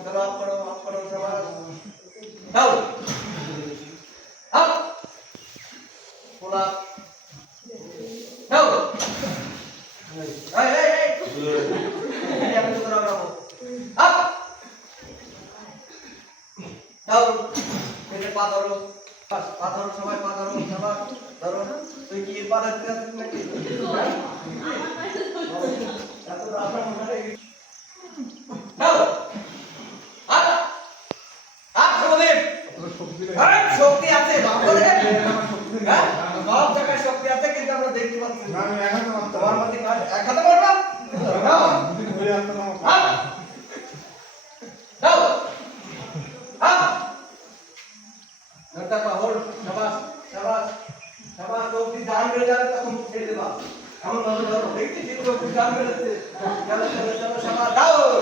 चलो आप करो शाबाश down up pull up down ये आप तो करो अप डाउन मेरे पा धरो সবাই পা ধরো সবাই ধরো তুই কি পা ধরতে আছিস নাকি এত রাফা মনে দাও আপ আপ সমদেব শক্তি আছে বাপরে হ্যাঁ সব জায়গায় শক্তি আছে কিন্তু আমরা দেখতে পাচ্ছি না আমি এক হাতে মারতে তোমার মধ্যে এক হাতে মারবা দাও দুদিন ধরে হাতে মারো দাও আপ नरता पाहोल शाबाश शाबाश शाबाश तो भी जान मिल जाए तो तुम छेड़ देबा हम धरो देखते जी तो जान मिल जाते चलो चलो चलो शाबाश दाओ